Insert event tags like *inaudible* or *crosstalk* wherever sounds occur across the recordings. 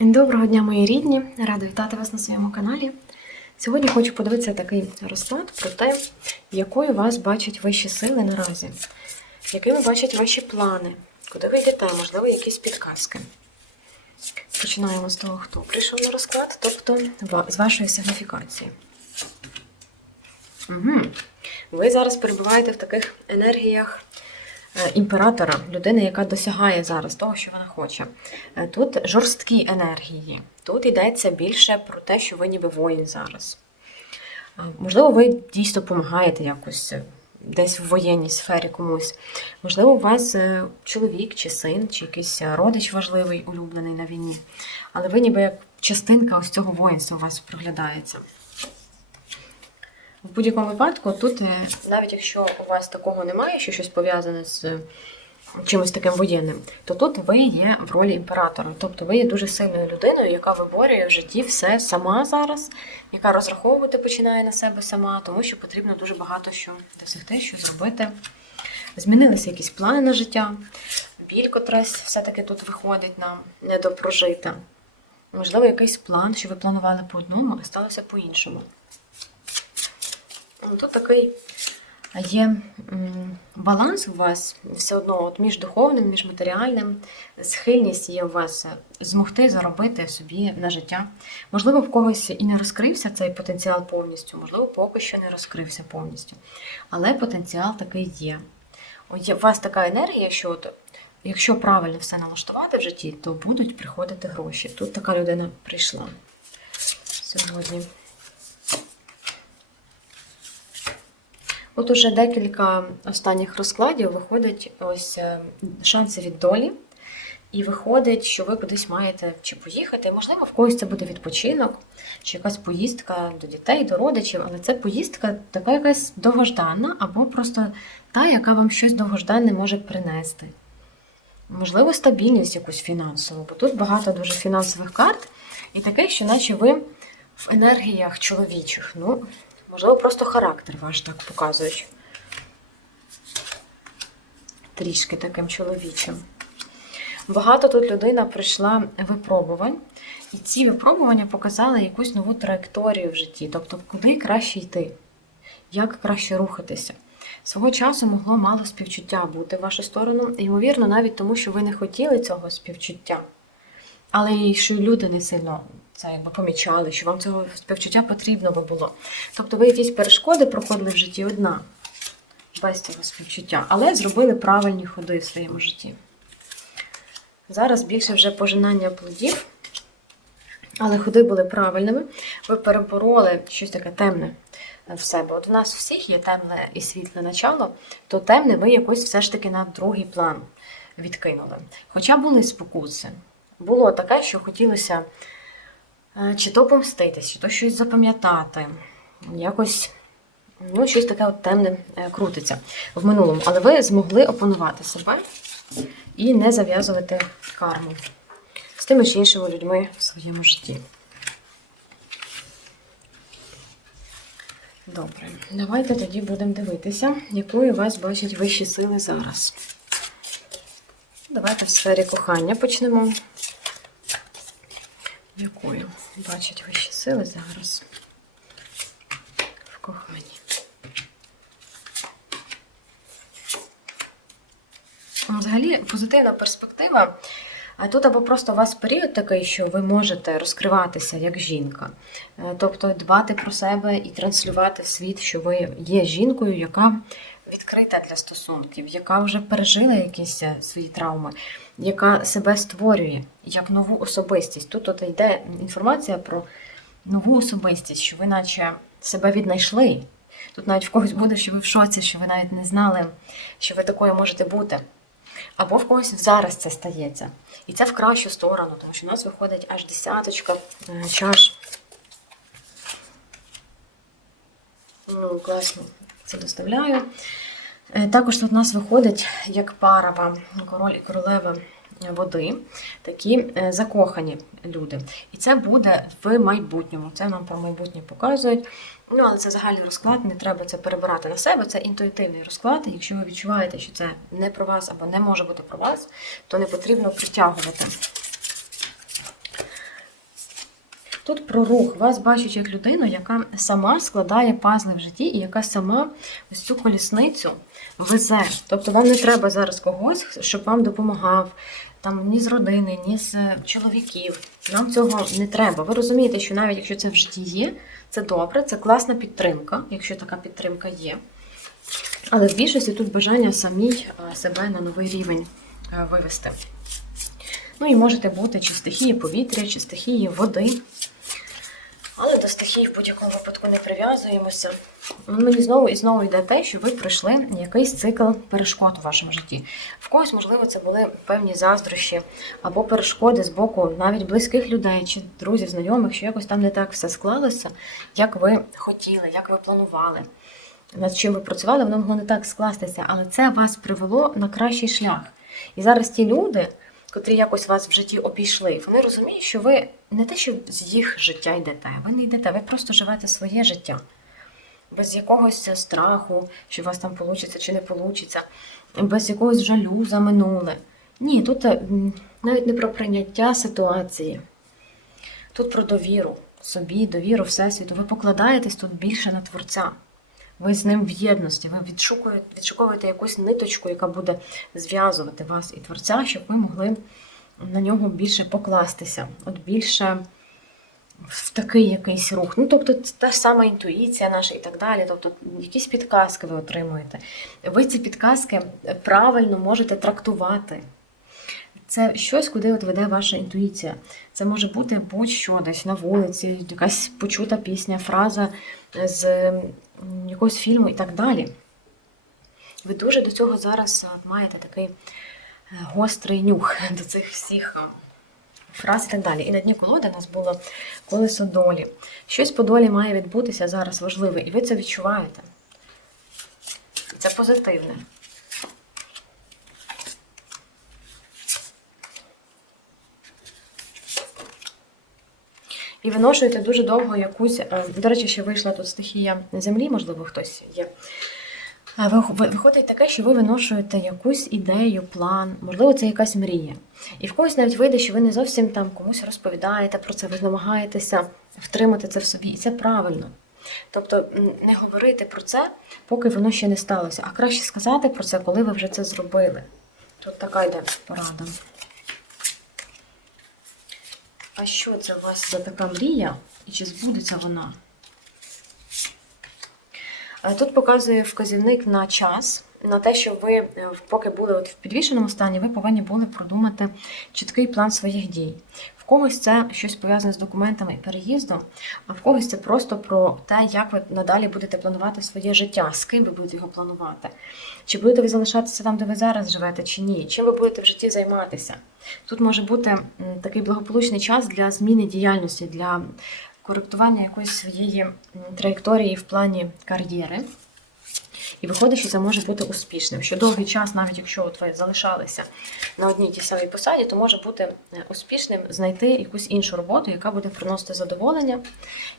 Доброго дня, мої рідні! Рада вітати вас на своєму каналі. Сьогодні хочу подивитися такий розклад про те, якою вас бачать вищі сили наразі, якими бачать ваші плани, куди ви йдете, можливо, якісь підказки. Починаємо з того, хто прийшов на розклад, тобто з вашої сигніфікації. Угу. Ви зараз перебуваєте в таких енергіях імператора, людини, яка досягає зараз того, що вона хоче. Е, Тут жорсткі енергії. Тут йдеться більше про те, що ви ніби воїн зараз. Е, Можливо, ви дійсно допомагаєте якось е, десь в воєнній сфері комусь. Можливо, у вас е, чоловік чи син, чи якийсь е, родич важливий, улюблений на війні. Але ви ніби як частинка ось цього воїнства у вас проглядається. В будь-якому випадку, тут, е, навіть якщо у вас такого немає, що щось пов'язане з е, чимось таким воєнним, то тут ви є в ролі імператора. Тобто ви є дуже сильною людиною, яка виборює в житті все сама зараз, яка розраховувати починає на себе сама, тому що потрібно дуже багато що досягти, що зробити. Змінилися якісь плани на життя, біль котрась все-таки тут виходить нам недопрожита. Можливо, якийсь план, що ви планували по одному, а сталося по-іншому. Ну, Тут такий є баланс у вас все одно от між духовним, між матеріальним. Схильність є у вас змогти заробити собі на життя. Можливо, в когось і не розкрився цей потенціал повністю, можливо, поки що не розкрився повністю. Але потенціал такий є у вас така енергія, що от, якщо правильно все налаштувати в житті, то будуть приходити гроші. Тут така людина прийшла сьогодні. От уже декілька останніх розкладів виходить ось е, шанси від долі. І виходить, що ви кудись маєте чи поїхати. Можливо, в когось це буде відпочинок, чи якась поїздка до дітей, до родичів, але це поїздка така якась довгожданна, або просто та, яка вам щось довгожданне може принести. Можливо, стабільність якусь фінансову, бо тут багато дуже фінансових карт, і таке, що наче ви в енергіях чоловічих. Ну, можливо, просто характер ваш так показує. Трішки таким чоловічим. Багато тут людина пройшла випробувань, і ці випробування показали якусь нову траєкторію в житті, тобто куди краще йти, як краще рухатися. Свого часу могло мало співчуття бути в вашу сторону, ймовірно, навіть тому, що ви не хотіли цього співчуття. Але і що люди не сильно це якби помічали, що вам цього співчуття потрібно би було. Тобто ви якісь перешкоди проходили в житті одна, без цього співчуття, але зробили правильні ходи в своєму житті. Зараз більше вже пожинання плодів, але ходи були правильними. Ви перебороли щось таке темне в себе. От у нас у всіх є темне і світле начало, то темне ви якось все ж таки на другий план відкинули. Хоча були спокуси. Було таке, що хотілося чи то помститись, чи то щось запам'ятати. Якось ну, щось таке от темне е, крутиться в минулому. Але ви змогли опанувати себе і не зав'язувати карму з тими чи іншими людьми в своєму житті. Добре, давайте тоді будемо дивитися, якою вас бачать вищі сили зараз. Давайте в сфері кохання почнемо. Якою бачать вищі сили зараз в коханні? Взагалі позитивна перспектива. А тут або просто у вас період такий, що ви можете розкриватися як жінка, Е, тобто дбати про себе і транслювати в світ, що ви є жінкою, яка відкрита для стосунків, яка вже пережила якісь е, свої травми, яка себе створює як нову особистість. Тут от йде інформація про нову особистість, що ви наче себе віднайшли. Тут навіть в когось буде, що ви в шоці, що ви навіть не знали, що ви такою можете бути. Або в когось зараз це стається. І це в кращу сторону, тому що у нас виходить аж десяточка е, чаш. Ну, класно, це доставляю. Е, Також тут у нас виходить як пара вам король і королева води, такі е, закохані люди. І це буде в майбутньому. Це нам про майбутнє показують. Ну, але це загальний розклад, не треба це перебирати на себе. Це інтуїтивний розклад. Якщо ви відчуваєте, що це не про вас або не може бути про вас, то не потрібно притягувати Тут про рух. Вас бачать як людину, яка сама складає пазли в житті і яка сама ось цю колісницю везе. Тобто вам не треба зараз когось, щоб вам допомагав. Там ні з родини, ні з чоловіків. Нам цього не треба. Ви розумієте, що навіть якщо це в житті є, це добре, це класна підтримка, якщо така підтримка є. Але в більшості тут бажання самій е, себе на новий рівень е, вивести. Ну і можете бути чи стихії повітря, чи стихії води. Але до стихії в будь-якому випадку не прив'язуємося. Мені знову і знову йде те, що ви пройшли якийсь цикл перешкод у вашому житті. В когось, можливо, це були певні заздрощі або перешкоди з боку навіть близьких людей чи друзів, знайомих, що якось там не так все склалося, як ви хотіли, як ви планували. Над чим ви працювали, воно могло не так скластися, але це вас привело на кращий шлях. І зараз ті люди, котрі якось вас в житті обійшли, вони розуміють, що ви не те, що з їх життя йдете, ви не йдете, ви просто живете своє життя. Без якогось страху, що у вас там вийде чи не вийде, без якогось жалю за минуле. Ні, тут е, навіть не про прийняття ситуації. Тут про довіру собі, довіру Всесвіту. Ви покладаєтесь тут більше на Творця. Ви з ним в єдності, ви відшукуєте, відшуковуєте якусь ниточку, яка буде зв'язувати вас і Творця, щоб ви могли на нього більше покластися, от більше в такий якийсь рух. Ну, тобто, та ж сама інтуїція наша і так далі. Тобто, якісь підказки ви отримуєте. Ви ці підказки правильно можете трактувати. Це щось, куди от веде ваша інтуїція. Це може бути будь-що десь на вулиці, якась почута пісня, фраза з якогось фільму і так далі. Ви дуже до цього зараз маєте такий е, гострий нюх *laughs* до цих всіх фраз і так далі. І на дні колоди у нас було колесо долі. Щось по долі має відбутися зараз важливе, і ви це відчуваєте. І це позитивне. І виношуєте дуже довго якусь. е, До речі, ще вийшла тут стихія землі, можливо, хтось є. Ви- ви- Виходить таке, що ви виношуєте якусь ідею, план, можливо, це якась мрія. І в когось навіть вийде, що ви не зовсім там комусь розповідаєте про це, ви намагаєтеся втримати це в собі, і це правильно. Тобто не говорити про це, поки воно ще не сталося, а краще сказати про це, коли ви вже це зробили. Тут така йде порада. А що це у вас за така мрія? І чи збудеться вона? Е, Тут показує вказівник на час, на те, що ви, е, поки були от в підвішеному стані, ви повинні були продумати чіткий план своїх дій. Когось це щось пов'язане з документами і переїздом, а в когось це просто про те, як ви надалі будете планувати своє життя, з ким ви будете його планувати. Чи будете ви залишатися там, де ви зараз живете, чи ні? Чим ви будете в житті займатися? Тут може бути такий благополучний час для зміни діяльності, для коректування якоїсь своєї траєкторії в плані кар'єри. І виходить, що це може бути успішним. Що довгий час, навіть якщо от ви залишалися на одній тій самій посаді, то може бути е, успішним знайти якусь іншу роботу, яка буде приносити задоволення,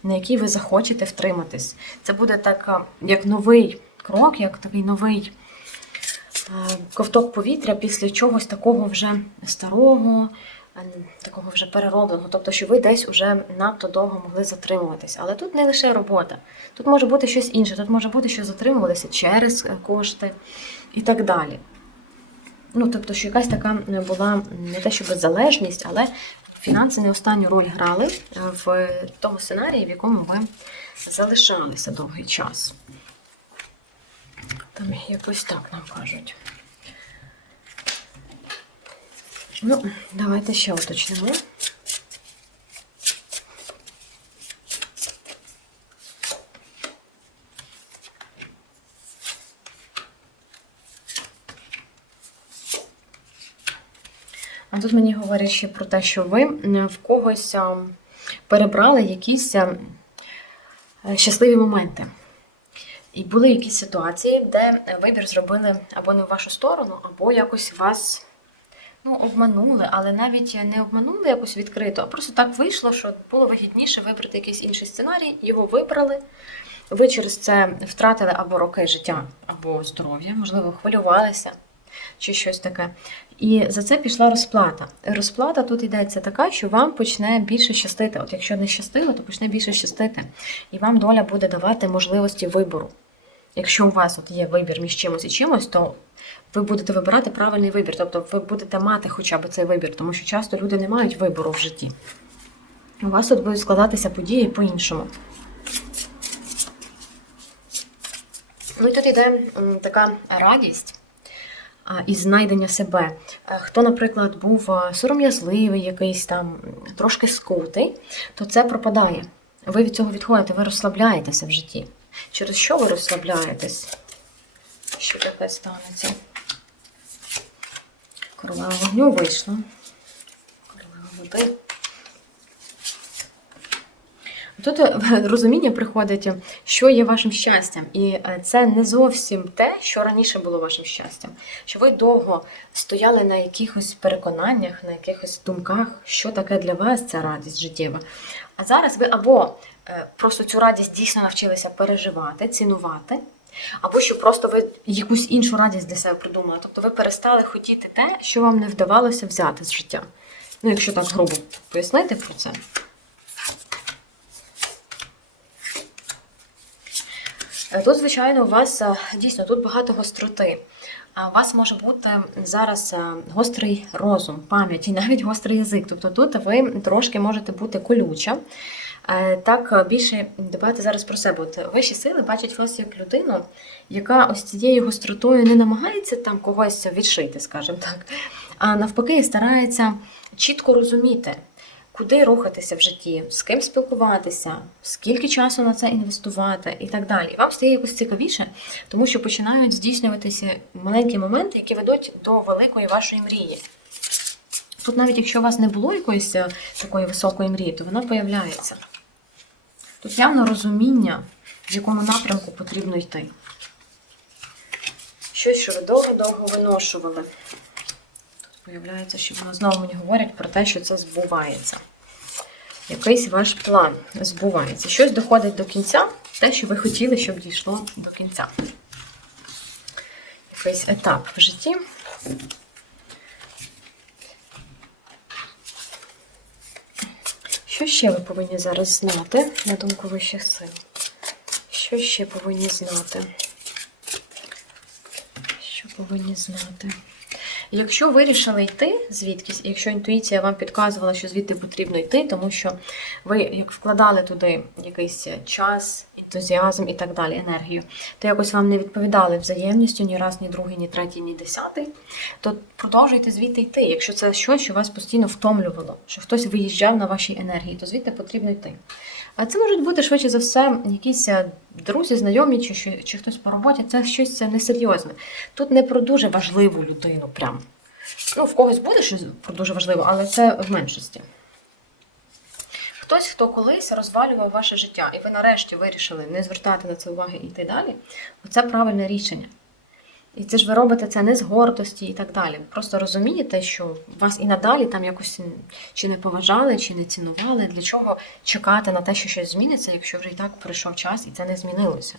на якій ви захочете втриматись. Це буде так, як новий крок, як такий новий е, ковток повітря після чогось такого вже старого, такого вже переробленого. Тобто, що ви десь уже надто довго могли затримуватись. Але тут не лише робота, тут може бути щось інше, тут може бути, що затримувалися через е, кошти і так далі. Ну, тобто, що якась така була не те, щоб залежність, але фінанси не останню роль грали е, в тому сценарії, в якому ви залишалися довгий час. Там якось так нам кажуть. Ну, давайте ще уточнимо. А тут мені говорять ще про те, що ви в когось перебрали якісь щасливі моменти. І були якісь ситуації, де вибір зробили або не в вашу сторону, або якось вас ну, обманули, але навіть не обманули якось відкрито, а просто так вийшло, що було вигідніше вибрати якийсь інший сценарій, його вибрали. Ви через це втратили або роки життя, або здоров'я, можливо, хвилювалися. чи щось таке. І за це пішла розплата. Розплата тут йдеться така, що вам почне більше щастити. От якщо не щастило, то почне більше щастити. І вам доля буде давати можливості вибору. Якщо у вас от є вибір між чимось і чимось, то ви будете вибирати правильний вибір. Тобто ви будете мати хоча б цей вибір, тому що часто люди не мають вибору в житті. У вас тут будуть складатися події по-іншому. Ну і тут йде така радість і знайдення себе. Е, Хто, наприклад, був сором'язливий, якийсь там трошки скутий, то це пропадає. Ви від цього відходите, ви розслабляєтеся в житті. Через що ви розслабляєтесь? Що таке станеться? Королева вогню вийшла. Королева води. Тут е, *laughs* розуміння приходить, що є вашим щастям. І е, це не зовсім те, що раніше було вашим щастям. Що ви довго стояли на якихось переконаннях, на якихось думках, що таке для вас ця радість життєва. А зараз ви або е, просто цю радість дійсно навчилися переживати, цінувати, або що просто ви якусь іншу радість для себе придумали. Тобто ви перестали хотіти те, що вам не вдавалося взяти з життя. Ну, якщо так грубо пояснити про це. Е, Тут, звичайно, у вас е, дійсно тут багато гостроти. А У вас може бути зараз е, гострий розум, пам'ять і навіть гострий язик. Тобто тут ви трошки можете бути колюча. Е, Так е, більше дбати зараз про себе. От вищі сили бачать вас як людину, яка ось цією гостротою не намагається там когось відшити, скажімо так, а навпаки старається чітко розуміти, куди рухатися в житті, з ким спілкуватися, скільки часу на це інвестувати і так далі. Вам стає якось цікавіше, тому що починають здійснюватися маленькі моменти, які ведуть до великої вашої мрії. Тут навіть якщо у вас не було якоїсь е, такої високої мрії, то вона появляється. Тут явно розуміння, в якому напрямку потрібно йти. Щось, що ви довго-довго виношували. Тут появляється, що воно знову мені говорять про те, що це збувається. Якийсь ваш план збувається. Щось доходить до кінця, те, що ви хотіли, щоб дійшло до кінця. Якийсь етап в житті. Що ще ви повинні зараз знати, на думку вищих сил? Що ще повинні знати? Що повинні знати? Якщо вирішили йти звідкись, якщо інтуїція вам підказувала, що звідти потрібно йти, тому що ви як вкладали туди якийсь час, ентузіазм і так далі, енергію, то якось вам не відповідали взаємністю ні раз, ні другий, ні третій, ні десятий, то продовжуйте звідти йти. Якщо це щось, що вас постійно втомлювало, що хтось виїжджав на вашій енергії, то звідти потрібно йти. А це можуть бути швидше за все якісь е, друзі, знайомі, чи, чи хтось по роботі. Це щось несерйозне. Тут не про дуже важливу людину прям. Ну, в когось буде щось про дуже важливе, але це в меншості. Хтось, хто колись розвалював ваше життя, і ви нарешті вирішили не звертати на це уваги і йти далі, оце правильне рішення. І це ж ви робите це не з гордості і так далі. Просто розумієте, що вас і надалі там якось чи не поважали, чи не цінували. Для чого чекати на те, що щось зміниться, якщо вже і так пройшов час і це не змінилося.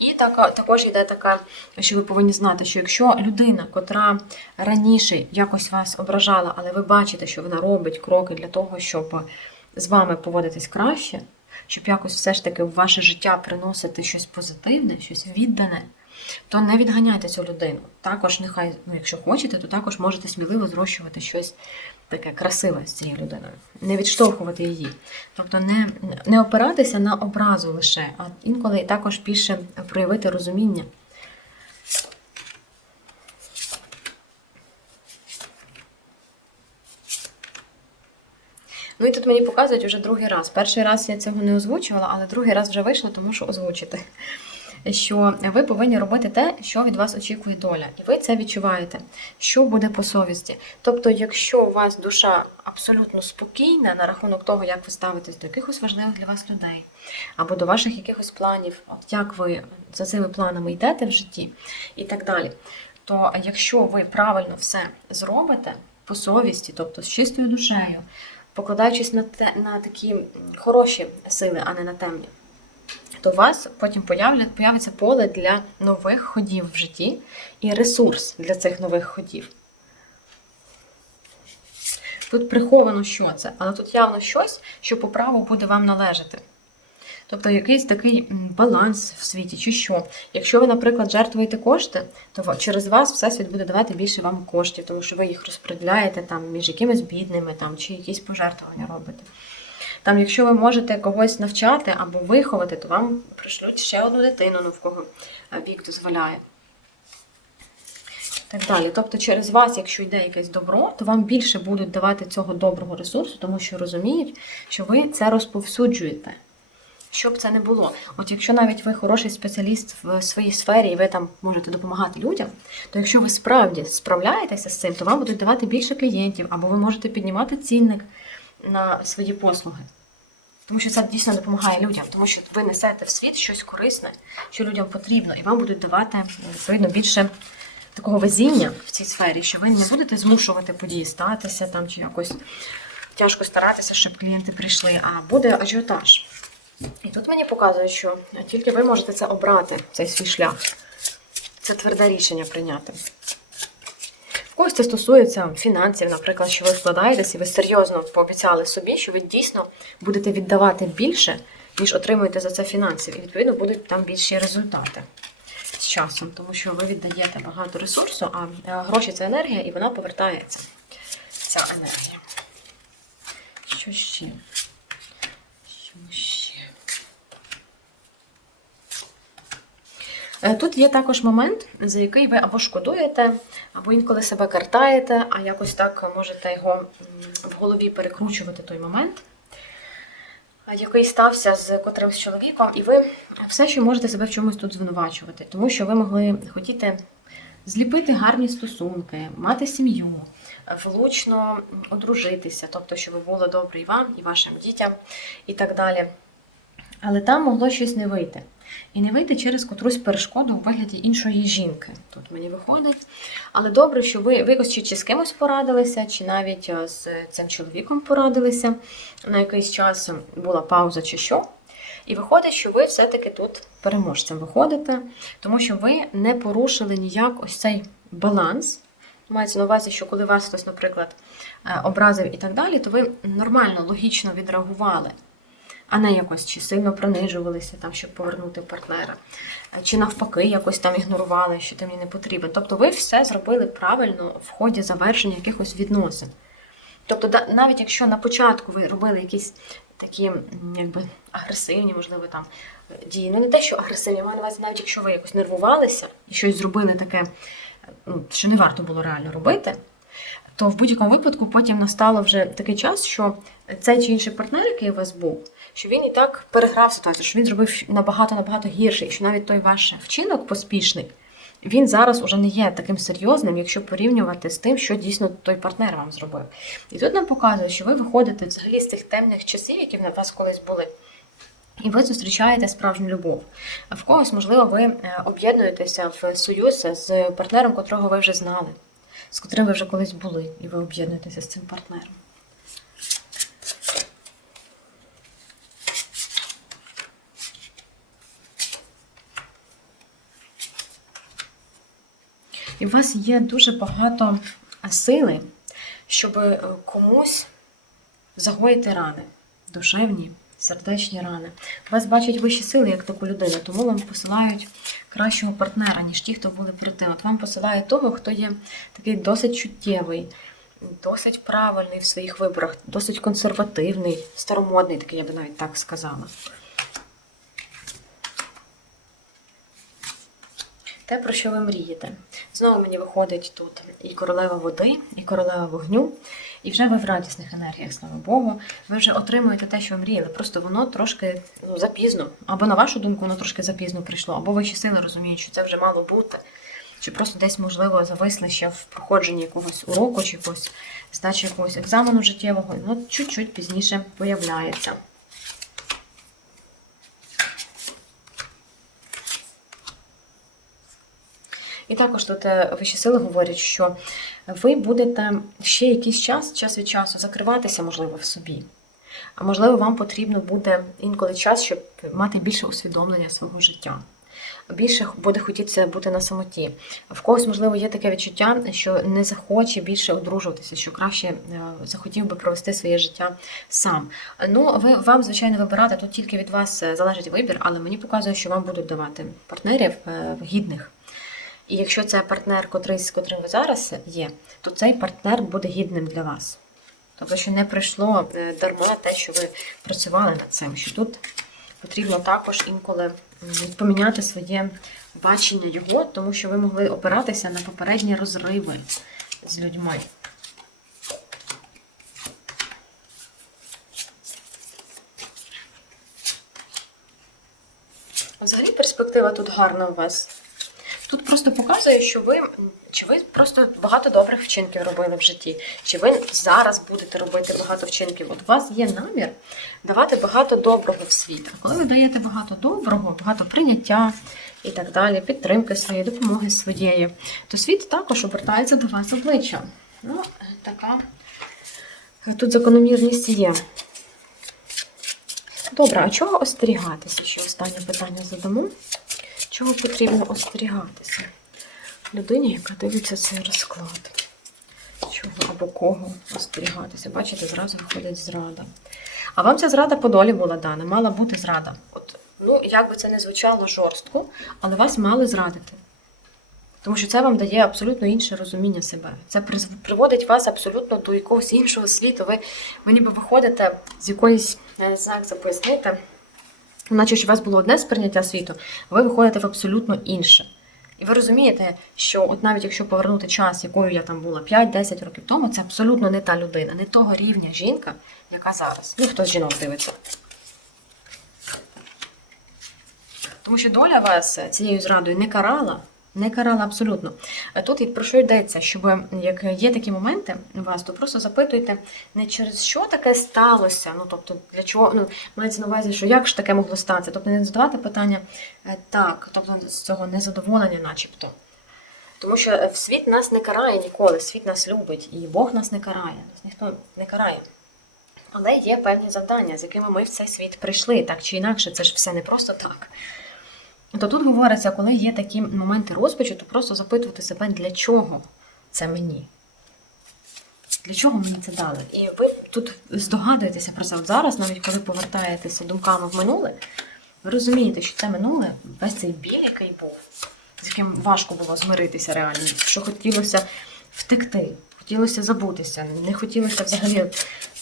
І так, також йде така, що ви повинні знати, що якщо людина, котра раніше якось вас ображала, але ви бачите, що вона робить кроки для того, щоб з вами поводитись краще, щоб якось все ж таки в ваше життя приносити щось позитивне, щось віддане, то не відганяйте цю людину. Також нехай, ну, якщо хочете, то також можете сміливо зрощувати щось таке красиве з цією людиною, не відштовхувати її. Тобто не, не опиратися на образу лише, а інколи також більше проявити розуміння. Ну і тут мені показують вже другий раз. Перший раз я цього не озвучувала, але другий раз вже вийшло, тому що озвучити. Що ви повинні робити те, що від вас очікує доля, і ви це відчуваєте, що буде по совісті. Тобто, якщо у вас душа абсолютно спокійна на рахунок того, як ви ставитесь до якихось важливих для вас людей, або до ваших якихось планів, от як ви за цими планами йдете в житті і так далі, то якщо ви правильно все зробите по совісті, тобто з чистою душею, покладаючись на те на такі хороші сили, а не на темні, то у вас потім появиться поле для нових ходів в житті і ресурс для цих нових ходів. Тут приховано, що це, але тут явно щось, що по праву буде вам належати. Тобто якийсь такий баланс в світі, чи що. Якщо ви, наприклад, жертвуєте кошти, то через вас Всесвіт буде давати більше вам коштів, тому що ви їх розподіляєте там між якимись бідними там, чи якісь пожертвування робите. Там, якщо ви можете когось навчати або виховати, то вам пришлють ще одну дитину, ну в кого е, вік дозволяє. Так далі. Тобто, через вас, якщо йде якесь добро, то вам більше будуть давати цього доброго ресурсу, тому що розуміють, що ви це розповсюджуєте. Що б це не було. От якщо навіть ви хороший спеціаліст в своїй сфері і ви там можете допомагати людям, то якщо ви справді справляєтеся з цим, то вам будуть давати більше клієнтів, або ви можете піднімати цінник на свої послуги. Тому що це дійсно допомагає людям, тому що ви несете в світ щось корисне, що людям потрібно, і вам будуть давати відповідно більше такого везіння в цій сфері, що ви не будете змушувати події статися там чи якось тяжко старатися, щоб клієнти прийшли, а буде ажіотаж. І тут мені показують, що тільки ви можете це обрати, цей свій шлях. Це тверде рішення прийняти. Когось це стосується фінансів, наприклад, що ви вкладаєтесь і ви серйозно пообіцяли собі, що ви дійсно будете віддавати більше, ніж отримуєте за це фінансів. І відповідно будуть там більші результати з часом, тому що ви віддаєте багато ресурсу, а гроші це енергія, і вона повертається. Ця енергія. Що ще? Що ще? Е, Тут є також момент, за який ви або шкодуєте, або інколи себе картаєте, а якось так можете його в голові перекручувати той момент, який стався з котримсь чоловіком, і ви все ще можете себе в чомусь тут звинувачувати, тому що ви могли хотіти зліпити гарні стосунки, мати сім'ю, влучно одружитися, тобто, щоб було добре і вам, і вашим дітям, і так далі. Але там могло щось не вийти. І не вийти через котрусь перешкоду у вигляді іншої жінки. Тут мені виходить. Але добре, що ви, ви чи, чи з кимось порадилися, чи навіть е, з цим чоловіком порадилися. На якийсь час була пауза чи що. І виходить, що ви все-таки тут переможцем виходите, тому що ви не порушили ніяк ось цей баланс. Мається на увазі, що коли вас хтось, наприклад, е, образив і так далі, то ви нормально, логічно відреагували а не якось чи сильно принижувалися, там, щоб повернути партнера, чи навпаки, якось там ігнорували, що ти мені не потрібен. Тобто ви все зробили правильно в ході завершення якихось відносин. Тобто, навіть якщо на початку ви робили якісь такі якби агресивні, можливо, там дії, ну не те, що агресивні, маю на увазі, навіть якщо ви якось нервувалися і щось зробили таке, ну, що не варто було реально робити, то в будь-якому випадку потім настало вже такий час, що цей чи інший партнер, який у вас був, що він і так переграв ситуацію, що він зробив набагато набагато гірше, і що навіть той ваш вчинок поспішний, він зараз уже не є таким серйозним, якщо порівнювати з тим, що дійсно той партнер вам зробив. І тут нам показує, що ви виходите взагалі з тих темних часів, які в вас колись були. І ви зустрічаєте справжню любов. А в когось, можливо, ви е, об'єднуєтеся в союз з партнером, котрого ви вже знали, з котрим ви вже колись були, і ви об'єднуєтеся з цим партнером. І у вас є дуже багато сили, щоб е, комусь загоїти рани, душевні, сердечні рани. Вас бачать вищі сили як таку людину, тому вам посилають кращого партнера, ніж ті, хто були перед тим. От вам посилають того, хто є такий досить чуттєвий, досить правильний в своїх виборах, досить консервативний, старомодний, такий, я би навіть так сказала. Те, про що ви мрієте. Знову мені виходить тут і королева води, і королева вогню, і вже ви в радісних енергіях, слава Богу. Ви вже отримуєте те, що ви мріяли. Просто воно трошки ну, запізно. Або на вашу думку, воно трошки запізно прийшло, або ваші сили розуміють, що це вже мало бути. Чи просто десь, можливо, зависли ще в проходженні якогось уроку, чи якогось здачі якогось екзамену життєвого, і воно чуть-чуть пізніше появляється. І також тут е, вищі сили говорять, що ви будете ще якийсь час, час від часу, закриватися, можливо, в собі. А можливо, вам потрібно буде інколи час, щоб мати більше усвідомлення свого життя. Більше буде хотітися бути на самоті. В когось, можливо, є таке відчуття, що не захоче більше одружуватися, що краще е, захотів би провести своє життя сам. Ну, ви вам, звичайно, вибирати тут тільки від вас е, залежить вибір, але мені показує, що вам будуть давати партнерів гідних. І якщо це партнер, котрий, з котрим ви зараз є, то цей партнер буде гідним для вас. Тобто, що не прийшло е, дарма те, що ви працювали над цим, що тут потрібно також інколи поміняти своє бачення його, тому що ви могли опиратися на попередні розриви з людьми. Взагалі перспектива тут гарна у вас. Просто показує, що ви чи ви просто багато добрих вчинків робили в житті, чи ви зараз будете робити багато вчинків. От у вас є намір давати багато доброго в світ. А коли ви даєте багато доброго, багато прийняття і так далі, підтримки своєї, допомоги своєї, то світ також обертається до вас обличчя. Ну, така тут закономірність є. Добре, а чого остерігатися? Ще останнє питання задамо. Чого потрібно остерігатися? Людині, яка дивиться цей розклад. Чого або кого остерігатися? Бачите, зразу виходить зрада. А вам ця зрада по долі була дана, мала бути зрада. От, ну, як би це не звучало жорстко, але вас мали зрадити. Тому що це вам дає абсолютно інше розуміння себе. Це приводить вас абсолютно до якогось іншого світу. Ви, ви ніби виходите з якоїсь, я не знаю, як це пояснити, наче що у вас було одне сприйняття світу, ви виходите в абсолютно інше. І ви розумієте, що от навіть якщо повернути час, якою я там була 5-10 років тому, це абсолютно не та людина, не того рівня жінка, яка зараз. Ну, хто з жінок дивиться. Тому що доля вас цією зрадою не карала, не карала абсолютно. Е, Тут про що йдеться, що ви, як є такі моменти у вас, то просто запитуйте не через що таке сталося. Ну тобто для чого ну мається на увазі, що як ж таке могло статися? Тобто не задавати питання е, так, тобто з цього незадоволення, начебто. Тому що е, світ нас не карає ніколи, світ нас любить, і Бог нас не карає, нас ніхто не карає. Але є певні завдання, з якими ми в цей світ прийшли, так чи інакше, це ж все не просто так. То тут говориться, коли є такі моменти розпачу, то просто запитувати себе, для чого це мені? Для чого мені це дали? І ви тут здогадуєтеся про це. От зараз, навіть коли повертаєтеся думками в минуле, ви розумієте, що це минуле, весь цей біль, який був, з яким важко було змиритися реально, що хотілося втекти, хотілося забутися, не хотілося взагалі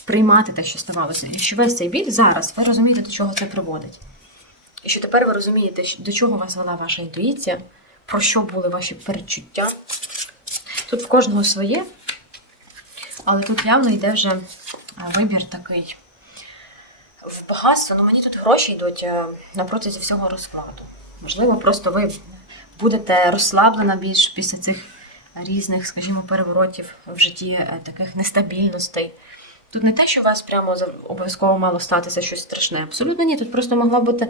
приймати те, що ставалося. І що весь цей біль зараз, ви розумієте, до чого це приводить. І що тепер ви розумієте, до чого вас вела ваша інтуїція, про що були ваші передчуття. Тут в кожного своє, але тут явно йде вже е, вибір такий в багатство. Ну мені тут гроші йдуть е, на протязі всього розкладу. Можливо, просто ви будете розслаблена більш після цих різних, скажімо, переворотів в житті, е, таких нестабільностей. Тут не те, що у вас прямо обов'язково мало статися щось страшне. Абсолютно ні. Тут просто могла бути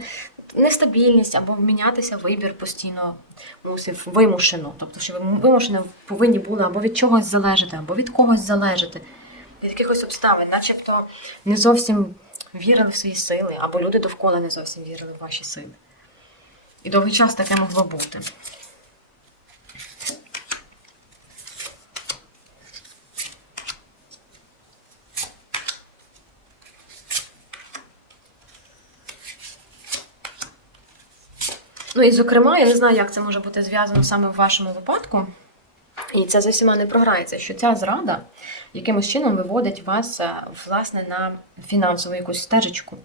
нестабільність або мінятися вибір постійно мусив вимушено. Тобто, що ви вимушено повинні були або від чогось залежати, або від когось залежати, від якихось обставин, начебто не зовсім вірили в свої сили, або люди довкола не зовсім вірили в ваші сили. І довгий час таке могло бути. Ну і зокрема, я не знаю, як це може бути зв'язано саме в вашому випадку. І це за всіма не програється, що ця зрада якимось чином виводить вас е, власне на фінансову якусь стежечку,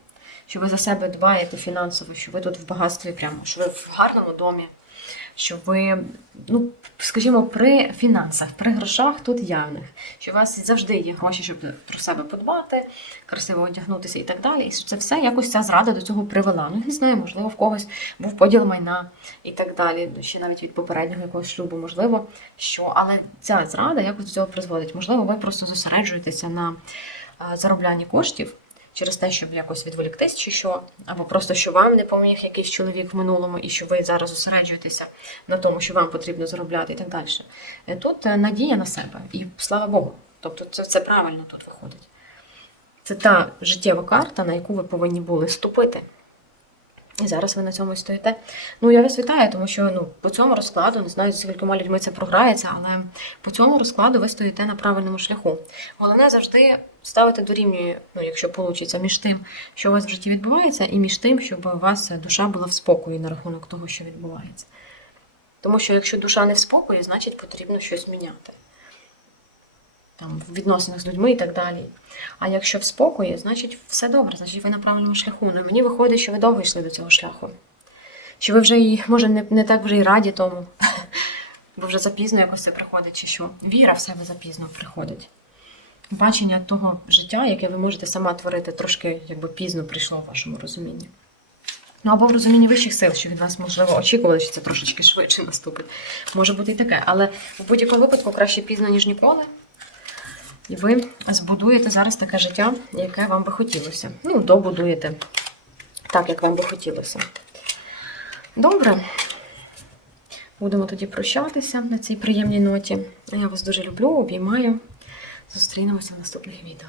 що ви за себе дбаєте фінансово, що ви тут в багатстві прямо, що ви в гарному домі, що ви, ну, скажімо, при фінансах, при грошах тут явних, що у вас завжди є гроші, щоб про себе подбати, красиво одягнутися і так далі. І це все якось ця зрада до цього привела. Ну, не знаю, можливо, в когось був поділ майна і так далі, ще навіть від попереднього якогось шлюбу, можливо, що, але ця зрада якось до цього призводить. Можливо, ви просто зосереджуєтеся на а, зароблянні коштів. Через те, щоб якось відволіктись, чи що, або просто що вам не поміг якийсь чоловік в минулому, і що ви зараз зосереджуєтеся на тому, що вам потрібно заробляти і так далі. Е, Тут е, надія на себе, і слава Богу. Тобто це, це правильно тут виходить. Це та життєва карта, на яку ви повинні були ступити. І зараз ви на цьому стоїте. Ну, я вас вітаю, тому що ну, по цьому розкладу, не знаю, з скількома людьми це програється, але по цьому розкладу ви стоїте на правильному шляху. Головне завжди ставити дорівнює, ну, якщо вийде, між тим, що у вас в житті відбувається, і між тим, щоб у вас душа була в спокої на рахунок того, що відбувається. Тому що якщо душа не в спокої, значить потрібно щось міняти. Там, в відносинах з людьми і так далі. А якщо в спокої, значить все добре, значить ви на правильному шляху. Ну, мені виходить, що ви довго йшли до цього шляху. Що ви вже і, може, не, не так вже і раді тому, *laughs* бо вже запізно якось це приходить, чи що. Віра в себе запізно приходить. Бачення того життя, яке ви можете сама творити, трошки якби пізно прийшло в вашому розумінні. Ну, або в розумінні вищих сил, що від вас, можливо, очікували, що це трошечки швидше наступить. Може бути і таке. Але в будь-якому випадку краще пізно, ніж ніколи. І ви збудуєте зараз таке життя, яке вам би хотілося. Ну, добудуєте так, як вам би хотілося. Добре. Будемо тоді прощатися на цій приємній ноті. Я вас дуже люблю, обіймаю. Зустрінемося в наступних відео.